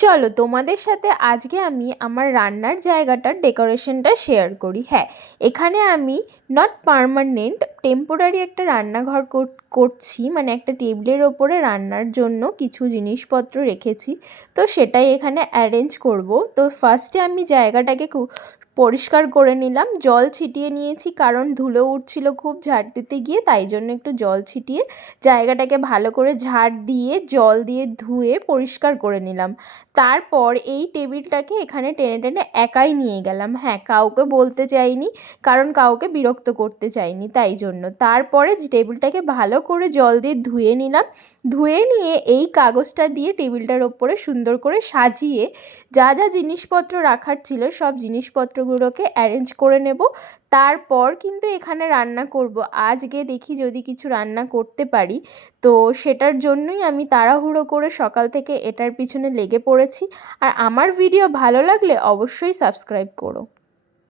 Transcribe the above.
চলো তোমাদের সাথে আজকে আমি আমার রান্নার জায়গাটার ডেকোরেশনটা শেয়ার করি। হ্যাঁ, এখানে আমি নট পার্মানেন্ট, টেম্পোরারি একটা রান্নাঘর করছি, মানে একটা টেবিলের ওপরে রান্নার জন্য কিছু জিনিসপত্র রেখেছি। তো সেটাই এখানে অ্যারেঞ্জ করব। তো ফার্স্টে আমি জায়গাটাকে পরিষ্কার করে নিলাম, জল ছিটিয়ে নিয়েছি কারণ ধুলো উঠছিল খুব ঝাড় দিতে গিয়ে, তাই জন্য একটু জল ছিটিয়ে জায়গাটাকে ভালো করে ঝাড় দিয়ে জল দিয়ে ধুয়ে পরিষ্কার করে নিলাম। তারপর এই টেবিলটাকে এখানে টেনে টেনে একাই নিয়ে গেলাম। হ্যাঁ, কাউকে বলতে চাইনি কারণ কাউকে বিরক্ত করতে চাইনি, তাই জন্য। তারপরে টেবিলটাকে ভালো করে জল দিয়ে ধুয়ে নিলাম। ধুয়ে নিয়ে এই কাগজটা দিয়ে টেবিলটার ওপরে সুন্দর করে সাজিয়ে যা যা জিনিসপত্র রাখার ছিল সব জিনিসপত্রগুলোকে অ্যারেঞ্জ করে নেব। তারপর কিন্তু এখানে রান্না করব। আজকে দেখি যদি কিছু রান্না করতে পারি। তো সেটার জন্যই আমি তাড়াহুড়ো করে সকাল থেকে এটার পিছনে লেগে পড়েছি। আর আমার ভিডিও ভালো লাগলে অবশ্যই সাবস্ক্রাইব করো।